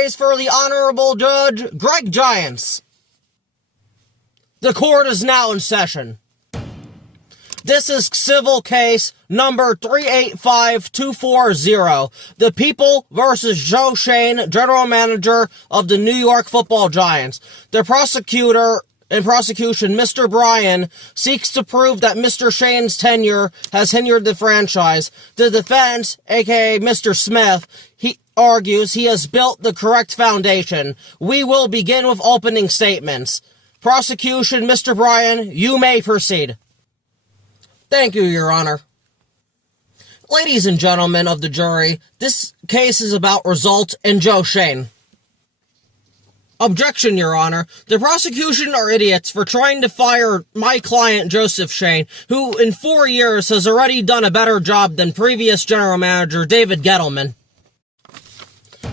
For the Honorable Judge Greg Giants. The court is now in session. This is civil case number 385240. The People versus Joe Schoen, general manager of the New York Football Giants. The prosecutor in prosecution, Mr. Bryan, seeks to prove that Mr. Schoen's tenure has hindered the franchise. The defense, aka Mr. Smith, he argues he has built the correct foundation. We will begin with opening statements. Prosecution, Mr. Bryan, you may proceed. Thank you, Your Honor. Ladies and gentlemen of the jury, this case is about results and Joe Schoen. Objection, Your Honor. The prosecution are idiots for trying to fire my client, Joseph Schoen, who in 4 years has already done a better job than previous general manager David Gettleman.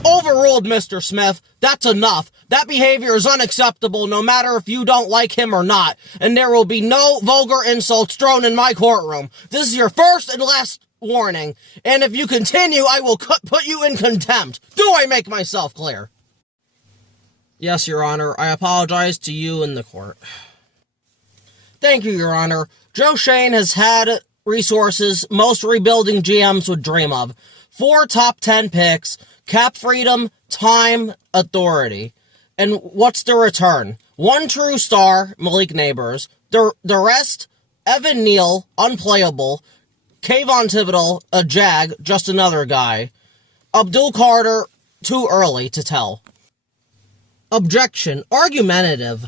Overruled, Mr. Smith. That's enough. That behavior is unacceptable no matter if you don't like him or not, and there will be no vulgar insults thrown in my courtroom. This is your first and last warning, and if you continue, I will put you in contempt. Do I make myself clear? Yes, Your Honor. I apologize to you and the court. Thank you, Your Honor. Joe Schoen has had resources most rebuilding GMs would dream of. 4 top 10 picks, cap freedom, time, authority. And what's the return? 1 true star, Malik Neighbors. The rest, Evan Neal, unplayable. Kayvon Thibodeau, a jag, just another guy. Abdul Carter, too early to tell. Objection. Argumentative.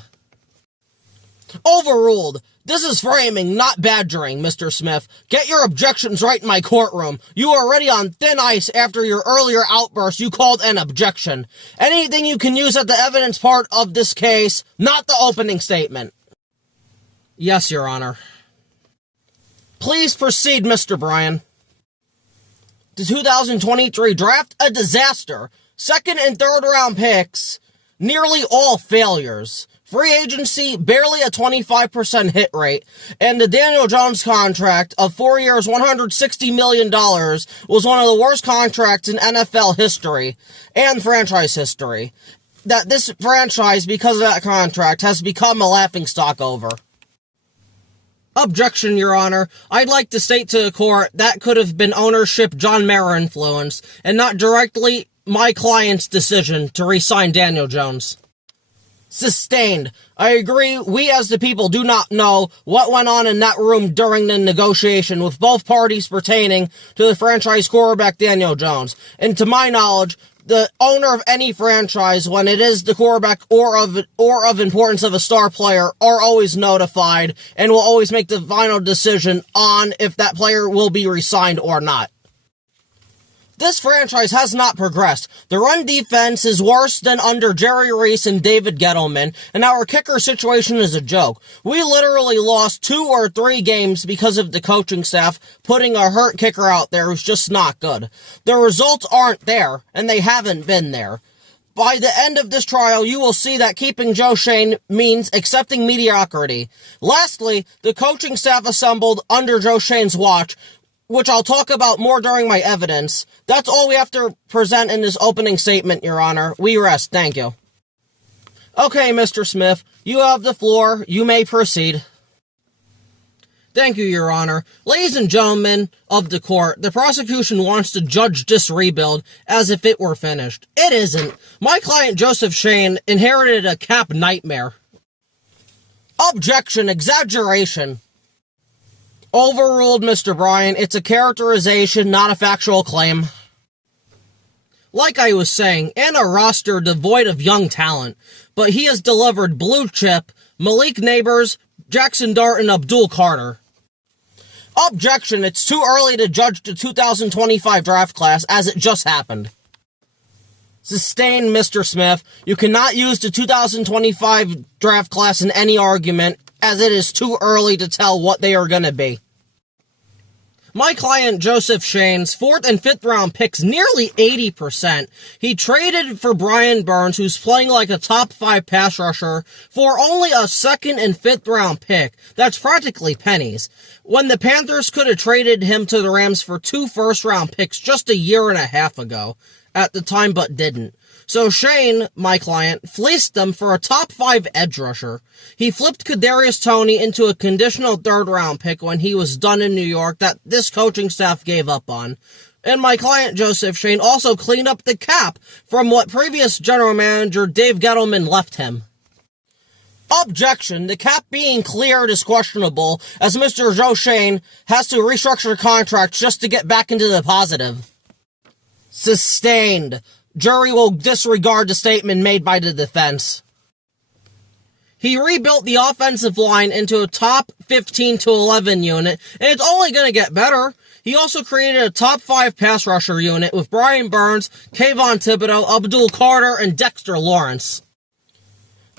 Overruled. This is framing, not badgering, Mr. Smith. Get your objections right in my courtroom. You are already on thin ice after your earlier outburst you called an objection. Anything you can use at the evidence part of this case, not the opening statement. Yes, Your Honor. Please proceed, Mr. Bryan. The 2023 draft, a disaster. 2nd and 3rd round picks, nearly all failures. Free agency, barely a 25% hit rate. And the Daniel Jones contract of 4 years, $160 million was one of the worst contracts in NFL history and franchise history. That this franchise, because of that contract, has become a laughingstock over. Objection, Your Honor. I'd like to state to the court that could have been ownership John Mara influence and not directly my client's decision to re-sign Daniel Jones. Sustained. I agree, we as the people do not know what went on in that room during the negotiation with both parties pertaining to the franchise quarterback Daniel Jones. And to my knowledge, the owner of any franchise, when it is the quarterback or of importance of a star player, are always notified and will always make the final decision on if that player will be re-signed or not. This franchise has not progressed. The run defense is worse than under Jerry Reese and David Gettleman, and our kicker situation is a joke. We literally lost 2 or 3 games because of the coaching staff putting a hurt kicker out there who's just not good. The results aren't there, and they haven't been there. By the end of this trial, you will see that keeping Joe Schoen means accepting mediocrity. Lastly, the coaching staff assembled under Joe Schoen's watch, which I'll talk about more during my evidence. That's all we have to present in this opening statement, Your Honor. We rest. Thank you. Okay, Mr. Smith, you have the floor. You may proceed. Thank you, Your Honor. Ladies and gentlemen of the court, the prosecution wants to judge this rebuild as if it were finished. It isn't. My client, Joseph Schoen, inherited a cap nightmare. Objection. Exaggeration. Overruled, Mr. Bryan. It's a characterization, not a factual claim. Like I was saying, and a roster devoid of young talent, but he has delivered blue chip, Malik Neighbors, Jackson Dart, and Abdul Carter. Objection. It's too early to judge the 2025 draft class as it just happened. Sustained, Mr. Smith. You cannot use the 2025 draft class in any argument, as it is too early to tell what they are going to be. My client, Joseph Schoen's 4th and 5th round picks, nearly 80%. He traded for Brian Burns, who's playing like a top 5 pass rusher, for only a 2nd and 5th round pick. That's practically pennies. When the Panthers could have traded him to the Rams for 2 first round picks just a year and a half ago at the time, but didn't. So Schoen, my client, fleeced them for a top 5 edge rusher. He flipped Kadarius Toney into a conditional 3rd round pick when he was done in New York that this coaching staff gave up on. And my client, Joseph Schoen, also cleaned up the cap from what previous general manager Dave Gettleman left him. Objection. The cap being cleared is questionable, as Mr. Joe Schoen has to restructure contracts just to get back into the positive. Sustained. Jury will disregard the statement made by the defense. He rebuilt the offensive line into a top 15 to 11 unit, and it's only going to get better. He also created a top 5 pass rusher unit with Brian Burns, Kayvon Thibodeau, Abdul Carter, and Dexter Lawrence.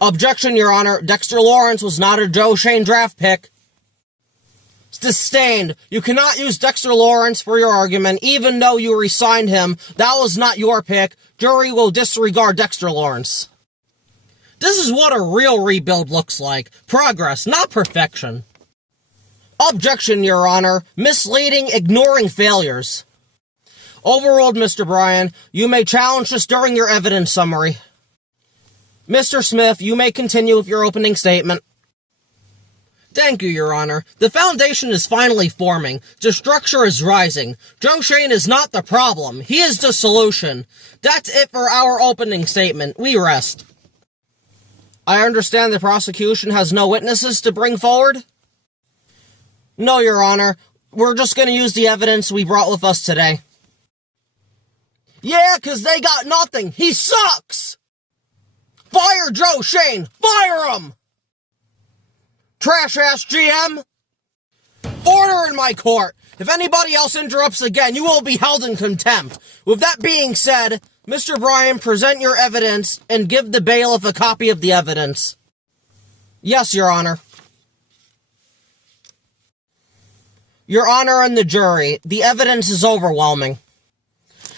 Objection, Your Honor. Dexter Lawrence was not a Joe Schoen draft pick. Sustained. You cannot use Dexter Lawrence for your argument, even though you re-signed him. That was not your pick. Jury will disregard Dexter Lawrence. This is what a real rebuild looks like. Progress, not perfection. Objection, Your Honor. Misleading, ignoring failures. Overruled, Mr. Bryan. You may challenge this during your evidence summary. Mr. Smith, you may continue with your opening statement. Thank you, Your Honor. The foundation is finally forming. The structure is rising. Joe Schoen is not the problem. He is the solution. That's it for our opening statement. We rest. I understand the prosecution has no witnesses to bring forward? No, Your Honor. We're just going to use the evidence we brought with us today. Yeah, 'cause they got nothing. He sucks! Fire Joe Schoen! Fire him! Trash-ass GM! Order in my court! If anybody else interrupts again, you will be held in contempt. With that being said, Mr. Bryan, present your evidence and give the bailiff a copy of the evidence. Yes, Your Honor. Your Honor and the jury, the evidence is overwhelming.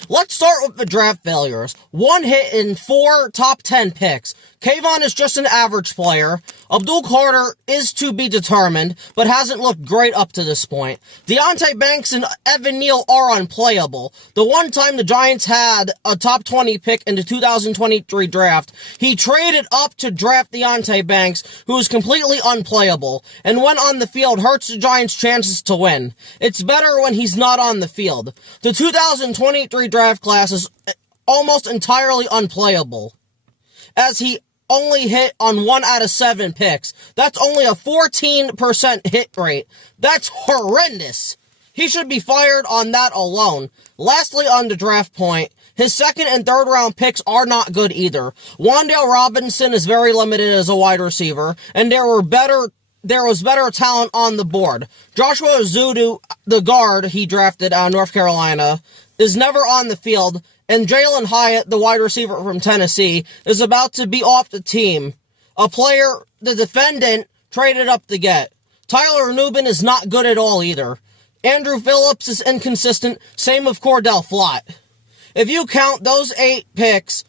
Let's start with the draft failures. 1 hit in 4 top 10 picks. Kayvon is just an average player. Abdul Carter is to be determined, but hasn't looked great up to this point. Deontay Banks and Evan Neal are unplayable. The one time the Giants had a top 20 pick in the 2023 draft, he traded up to draft Deontay Banks, who is completely unplayable, and when on the field hurts the Giants' chances to win. It's better when he's not on the field. The 2023 draft class is almost entirely unplayable, as he only hit on 1 out of 7 picks. That's only a 14% hit rate. That's horrendous. He should be fired on that alone. Lastly, on the draft point, his 2nd and 3rd round picks are not good either. Wan'Dale Robinson is very limited as a wide receiver, and there was better talent on the board. Joshua Zudu, the guard he drafted out of North Carolina, is never on the field, and Jalen Hyatt, the wide receiver from Tennessee, is about to be off the team. A player the defendant traded up to get. Tyler Nubin is not good at all either. Andrew Phillips is inconsistent, same with Cordell Flott. If you count those 8 picks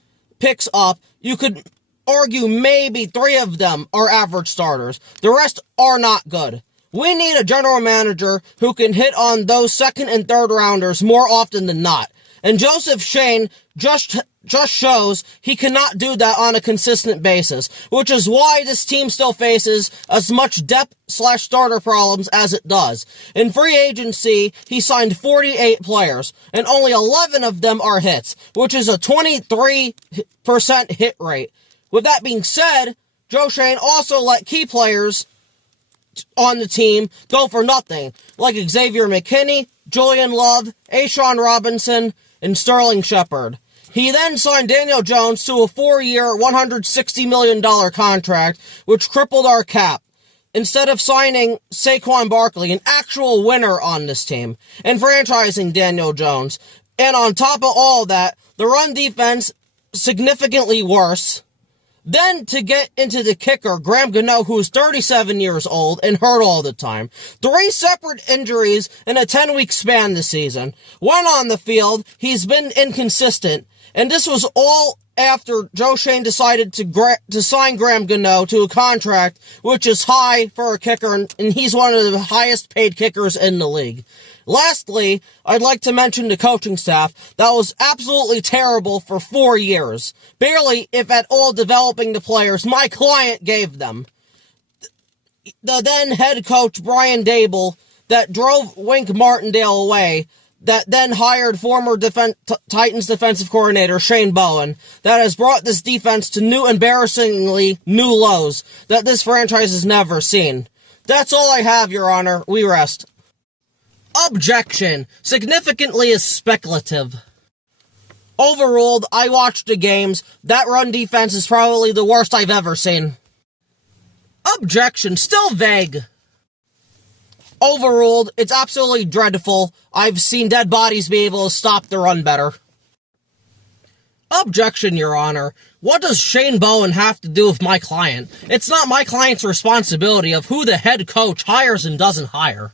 up, you could argue maybe 3 of them are average starters. The rest are not good. We need a general manager who can hit on those 2nd and 3rd rounders more often than not. And Joseph Schoen just shows he cannot do that on a consistent basis, which is why this team still faces as much depth/starter problems as it does. In free agency, he signed 48 players, and only 11 of them are hits, which is a 23% hit rate. With that being said, Joe Schoen also let key players on the team go for nothing, like Xavier McKinney, Julian Love, A'Shawn Robinson, and Sterling Shepard. He then signed Daniel Jones to a 4-year, $160 million contract, which crippled our cap, instead of signing Saquon Barkley, an actual winner on this team, and franchising Daniel Jones. And on top of all that, the run defense significantly worse. Then to get into the kicker, Graham Gano, who's 37 years old and hurt all the time. 3 separate injuries in a 10-week span this season. When on the field, he's been inconsistent. And this was all after Joe Schoen decided to sign Graham Gano to a contract which is high for a kicker, and he's one of the highest paid kickers in the league. Lastly, I'd like to mention the coaching staff that was absolutely terrible for 4 years, barely, if at all, developing the players my client gave them. The then head coach Brian Dable that drove Wink Martindale away, that then hired former Titans defensive coordinator Shane Bowen, that has brought this defense to embarrassingly new lows that this franchise has never seen. That's all I have, Your Honor. We rest. Objection. Significantly is speculative. Overruled. I watched the games. That run defense is probably the worst I've ever seen. Objection. Still vague. Overruled. It's absolutely dreadful. I've seen dead bodies be able to stop the run better. Objection, Your Honor. What does Shane Bowen have to do with my client? It's not my client's responsibility of who the head coach hires and doesn't hire.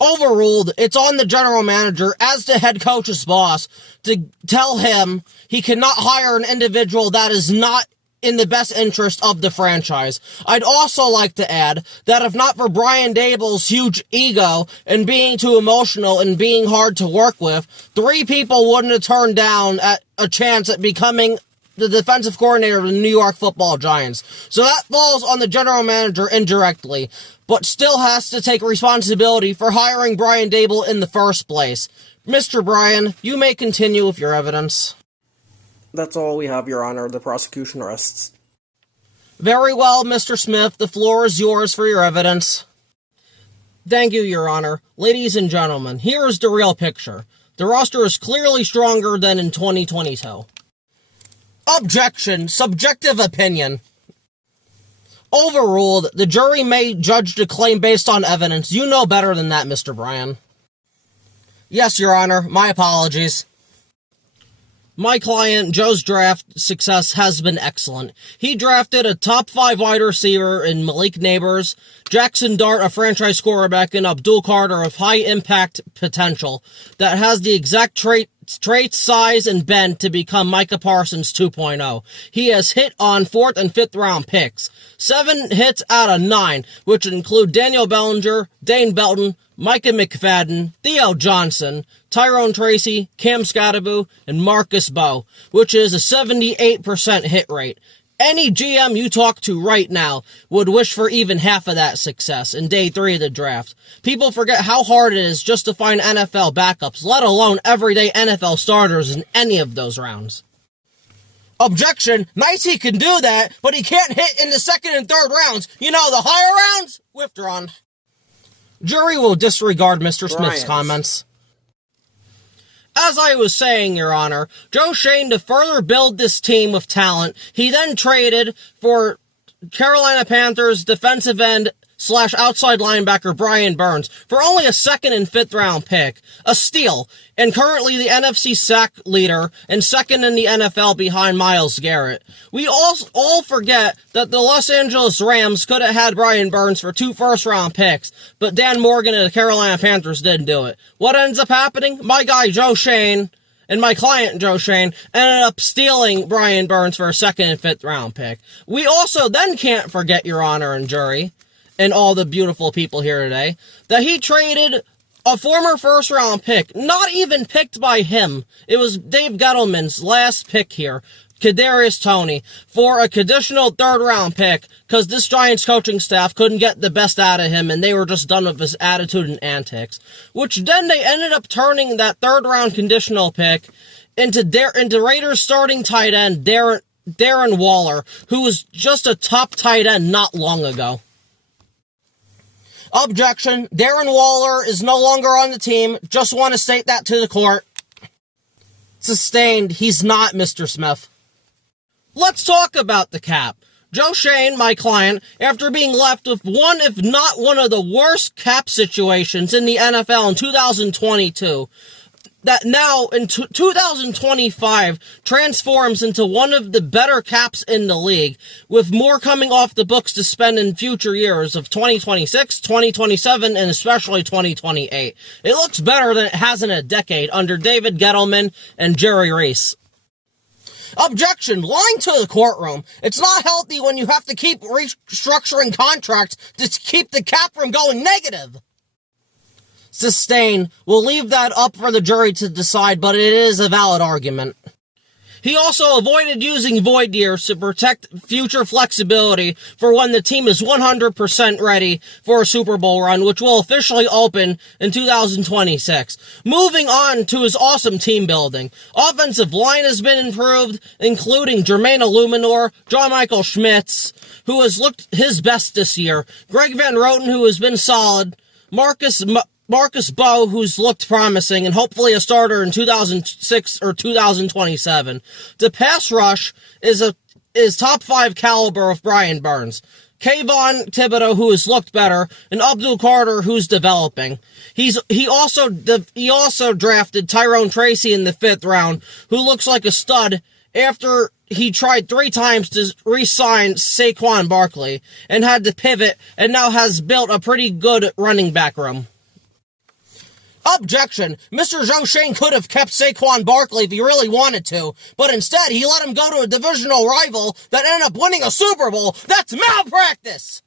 Overruled. It's on the general manager, as the head coach's boss, to tell him he cannot hire an individual that is not in the best interest of the franchise. I'd also like to add that if not for Brian Dable's huge ego and being too emotional and being hard to work with, 3 people wouldn't have turned down at a chance at becoming the defensive coordinator of the New York Football Giants. So that falls on the general manager indirectly, but still has to take responsibility for hiring Brian Dable in the first place. Mr. Bryan, you may continue with your evidence. That's all we have, Your Honor. The prosecution rests. Very well, Mr. Smith. The floor is yours for your evidence. Thank you, Your Honor. Ladies and gentlemen, here is the real picture. The roster is clearly stronger than in 2022. Objection. Subjective opinion. Overruled. The jury may judge the claim based on evidence. You know better than that, Mr. Bryan. Yes, Your Honor. My apologies. My client, Joe's draft success has been excellent. He drafted a top 5 wide receiver in Malik Nabers, Jackson Dart, a franchise quarterback, and Abdul Carter of high impact potential that has the exact traits, size, and bend to become Micah Parsons 2.0. He has hit on 4th and 5th round picks. 7 hits out of 9, which include Daniel Bellinger, Dane Belton, Micah McFadden, Theo Johnson, Tyrone Tracy, Cam Scatterbo, and Marcus Bowe, which is a 78% hit rate. Any GM you talk to right now would wish for even half of that success in day 3 of the draft. People forget how hard it is just to find NFL backups, let alone everyday NFL starters in any of those rounds. Objection. Nice he can do that, but he can't hit in the 2nd and 3rd rounds. You know, the higher rounds? Withdrawn. Jury will disregard Mr. Smith's comments. As I was saying, Your Honor, Joe Schoen, to further build this team with talent, he then traded for Carolina Panthers defensive end / outside linebacker Brian Burns for only a 2nd and 5th round pick, a steal, and currently the NFC sack leader and 2nd in the NFL behind Myles Garrett. We all forget that the Los Angeles Rams could have had Brian Burns for 2 first-round picks, but Dan Morgan and the Carolina Panthers didn't do it. What ends up happening? My guy Joe Schoen and my client Joe Schoen ended up stealing Brian Burns for a 2nd and 5th round pick. We also then can't forget, Your Honor and jury, and all the beautiful people here today, that he traded a former first-round pick, not even picked by him. It was Dave Gettleman's last pick here, Kadarius Toney, for a conditional 3rd-round pick, because this Giants coaching staff couldn't get the best out of him, and they were just done with his attitude and antics. Which then they ended up turning that 3rd-round conditional pick into Raiders starting tight end Darren Waller, who was just a top tight end not long ago. Objection. Darren Waller is no longer on the team. Just want to state that to the court. Sustained. He's not, Mr. Smith. Let's talk about the cap. Joe Schoen, my client, after being left with one, if not one of the worst cap situations in the NFL in 2022, that now in 2025 transforms into one of the better caps in the league, with more coming off the books to spend in future years of 2026, 2027, and especially 2028. It looks better than it has in a decade under David Gettleman and Jerry Reese. Objection. Lying to the courtroom. It's not healthy when you have to keep restructuring contracts to keep the cap from going negative. Sustain. We'll leave that up for the jury to decide, but it is a valid argument. He also avoided using void years to protect future flexibility for when the team is 100% ready for a Super Bowl run, which will officially open in 2026. Moving on to his awesome team building. Offensive line has been improved, including Jermaine Illuminor, John Michael Schmitz, who has looked his best this year, Greg Van Roten, who has been solid, Marcus Bowe, who's looked promising and hopefully a starter in 2006 or 2027. The pass rush is top 5 caliber of Brian Burns. Kayvon Thibodeau, who has looked better, and Abdul Carter, who's developing. He also drafted Tyrone Tracy in the 5th round, who looks like a stud after he tried 3 times to re-sign Saquon Barkley and had to pivot and now has built a pretty good running back room. Objection! Mr. Joe Schoen could have kept Saquon Barkley if he really wanted to, but instead he let him go to a divisional rival that ended up winning a Super Bowl. That's malpractice!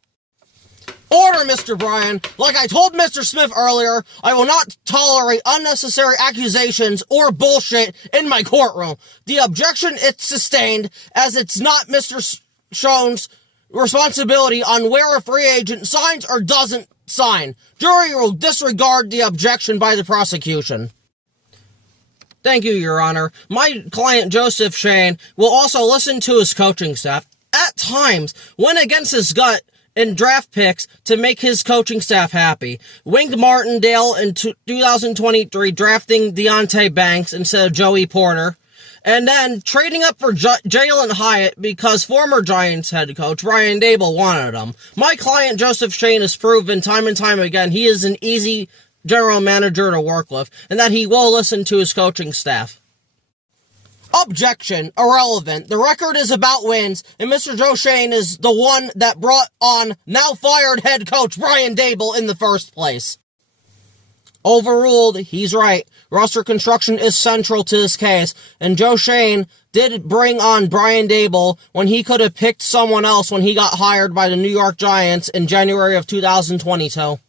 Order, Mr. Bryan. Like I told Mr. Smith earlier, I will not tolerate unnecessary accusations or bullshit in my courtroom. The objection is sustained, as it's not Mr. Schoen's responsibility on where a free agent signs or doesn't sign. Jury will disregard the objection by the prosecution. Thank you, Your Honor. My client, Joseph Schoen, will also listen to his coaching staff. At times, went against his gut in draft picks to make his coaching staff happy. Winged Martindale in 2023, drafting Deonte Banks instead of Joey Porter. And then trading up for Jalen Hyatt because former Giants head coach Brian Daboll wanted him. My client, Joseph Schoen, has proven time and time again he is an easy general manager to work with, and that he will listen to his coaching staff. Objection. Irrelevant. The record is about wins, and Mr. Joe Schoen is the one that brought on now fired head coach Brian Daboll in the first place. Overruled. He's right. Roster construction is central to this case, and Joe Schoen did bring on Brian Daboll when he could have picked someone else when he got hired by the New York Giants in January of 2022.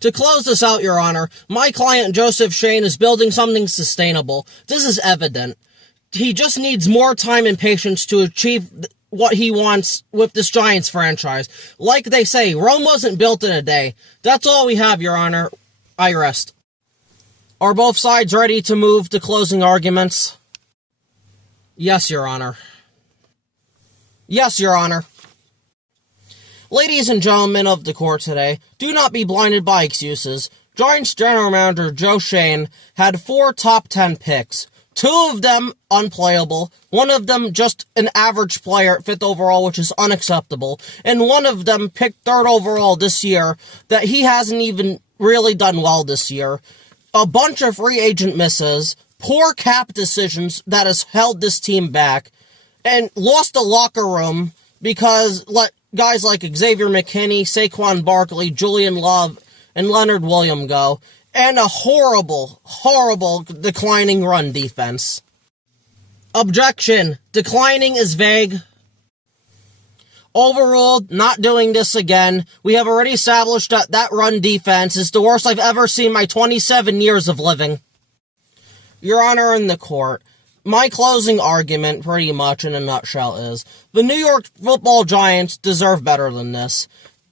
To close this out, Your Honor, my client Joseph Schoen is building something sustainable. This is evident. He just needs more time and patience to achieve what he wants with this Giants franchise. Like they say, Rome wasn't built in a day. That's all we have, Your Honor. I rest. Are both sides ready to move to closing arguments? Yes, Your Honor. Yes, Your Honor. Ladies and gentlemen of the court today, do not be blinded by excuses. Giants general manager Joe Schoen had 4 top 10 picks. 2 of them unplayable, 1 of them just an average player at 5th overall, which is unacceptable, and 1 of them picked 3rd overall this year that he hasn't even really done well this year. A bunch of free agent misses, poor cap decisions that has held this team back, and lost the locker room because guys like Xavier McKinney, Saquon Barkley, Julian Love, and Leonard Williams go, and a horrible, horrible declining run defense. Objection. Declining is vague. Overruled. Not doing this again. We have already established that run defense is the worst I've ever seen in my 27 years of living. Your Honor, in the court, my closing argument, pretty much in a nutshell, is the New York Football Giants deserve better than this.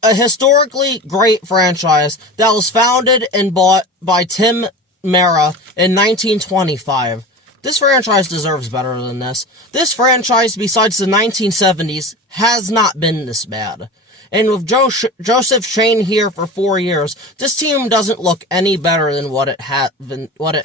A historically great franchise that was founded and bought by Tim Mara in 1925. This franchise deserves better than this. This franchise, besides the 1970s, has not been this bad. And with Joseph Schoen here for 4 years, this team doesn't look any better than what it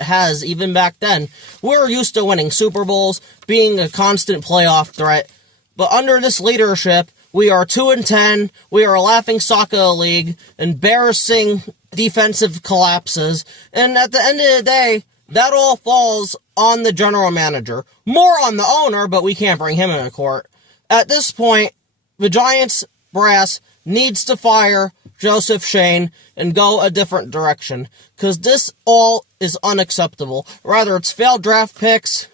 has even back then. We're used to winning Super Bowls, being a constant playoff threat, but under this leadership, we are 2-10, we are a laughingstock of the league, embarrassing defensive collapses, and at the end of the day, that all falls on the general manager. More on the owner, but we can't bring him into court. At this point, the Giants brass needs to fire Joseph Schoen and go a different direction, because this all is unacceptable. Rather, it's failed draft picks,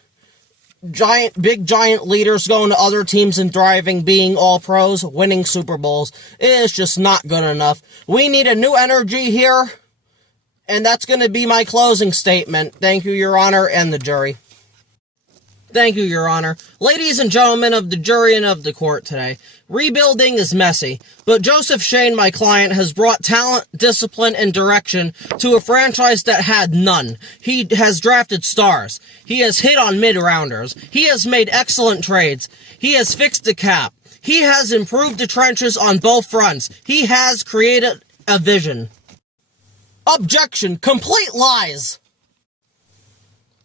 big giant leaders going to other teams and thriving, being all pros, winning Super Bowls. It is just not good enough. We need a new energy here. And that's going to be my closing statement. Thank you, Your Honor, and the jury. Thank you, Your Honor. Ladies and gentlemen of the jury and of the court today, rebuilding is messy, but Joseph Schoen, my client, has brought talent, discipline, and direction to a franchise that had none. He has drafted stars. He has hit on mid-rounders. He has made excellent trades. He has fixed the cap. He has improved the trenches on both fronts. He has created a vision. Objection. Complete lies.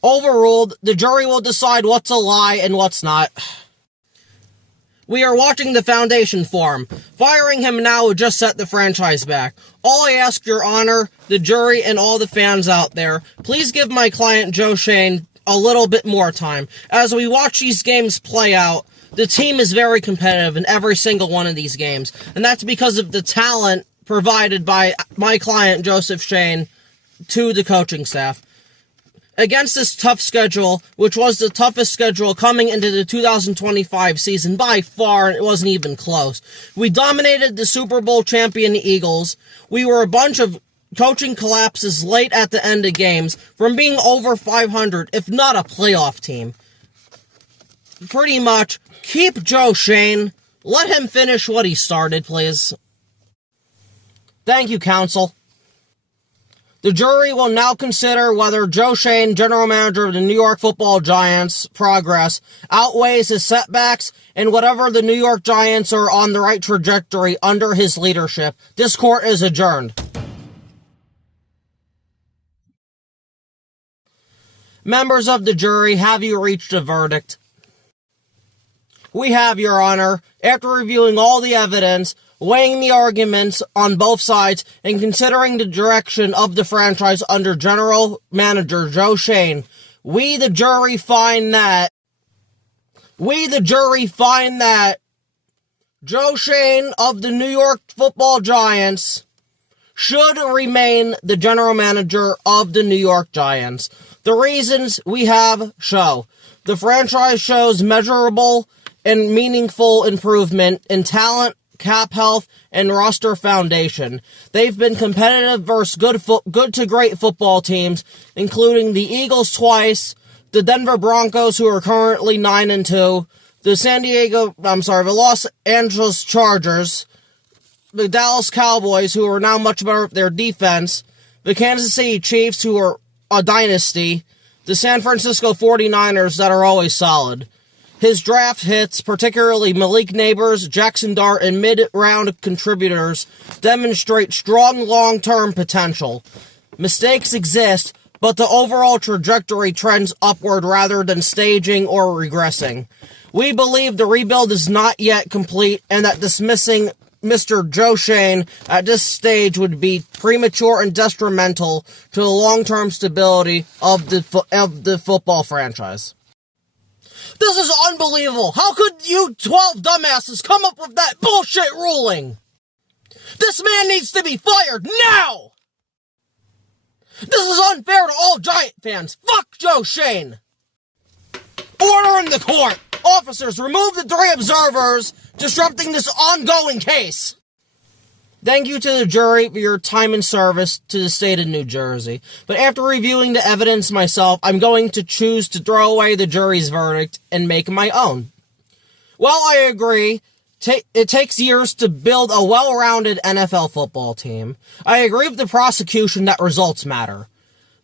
Overruled. The jury will decide what's a lie and what's not. We are watching the foundation form. Firing him now would just set the franchise back. All I ask, Your Honor, the jury, and all the fans out there, please give my client Joe Schoen a little bit more time. As we watch these games play out, the team is very competitive in every single one of these games, and that's because of the talent provided by my client Joseph Schoen to the coaching staff. Against this tough schedule, which was the toughest schedule coming into the 2025 season by far, and it wasn't even close. We dominated the Super Bowl champion Eagles. We were a bunch of coaching collapses late at the end of games from being over 500, if not a playoff team. Pretty much, keep Joe Schoen. Let him finish what he started, please. Thank you, counsel. The jury will now consider whether Joe Schoen, general manager of the New York Football Giants' progress outweighs his setbacks and whatever the New York Giants are on the right trajectory under his leadership. This court is adjourned. Members of the jury, have you reached a verdict? We have, Your Honor. After reviewing all the evidence, weighing the arguments on both sides, and considering the direction of the franchise under General Manager Joe Schoen, we, the jury, find that Joe Schoen of the New York Football Giants should remain the general manager of the New York Giants. The reasons we have show. The franchise shows measurable and meaningful improvement in talent, cap health, and roster foundation. They've been competitive versus good to great football teams, including the Eagles twice, the Denver Broncos, who are currently 9-2, the Los Angeles Chargers, the Dallas Cowboys, who are now much better at their defense, the Kansas City Chiefs, who are a dynasty, the San Francisco 49ers that are always solid. His draft hits, particularly Malik Neighbors, Jackson Dart, and mid-round contributors, demonstrate strong long-term potential. Mistakes exist, but the overall trajectory trends upward rather than staging or regressing. We believe the rebuild is not yet complete, and that dismissing Mr. Joe Schoen at this stage would be premature and detrimental to the long-term stability of the football franchise. This is unbelievable! How could you 12 dumbasses come up with that bullshit ruling? This man needs to be fired now! This is unfair to all Giant fans! Fuck Joe Schoen! Order in the court! Officers, remove the 3 observers disrupting this ongoing case! Thank you to the jury for your time and service to the state of New Jersey. But after reviewing the evidence myself, I'm going to choose to throw away the jury's verdict and make my own. Well, I agree. It takes years to build a well-rounded NFL football team. I agree with the prosecution that results matter.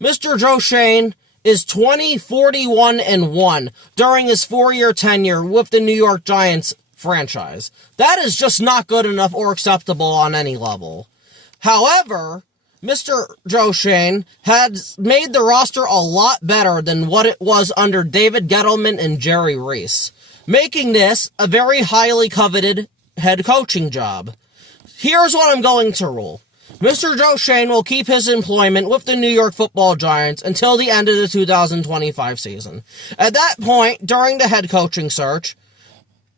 Mr. Joe Schoen is 20-41-1 during his 4-year tenure with the New York Giants franchise. That is just not good enough or acceptable on any level. However, Mr. Joe Schoen has made the roster a lot better than what it was under David Gettleman and Jerry Reese, making this a very highly coveted head coaching job. Here's what I'm going to rule. Mr. Joe Schoen will keep his employment with the New York Football Giants until the end of the 2025 season. At that point, during the head coaching search,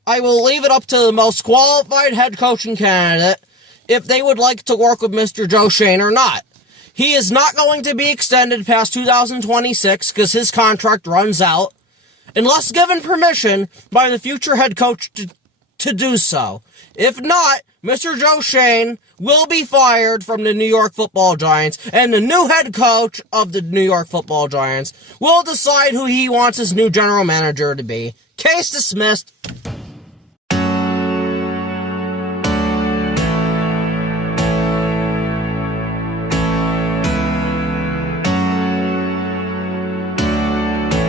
I will leave it up to the most qualified head coaching candidate if they would like to work with Mr. Joe Schoen or not. He is not going to be extended past 2026 because his contract runs out, unless given permission by the future head coach to do so. If not, Mr. Joe Schoen will be fired from the New York Football Giants, and the new head coach of the New York Football Giants will decide who he wants his new general manager to be. Case dismissed.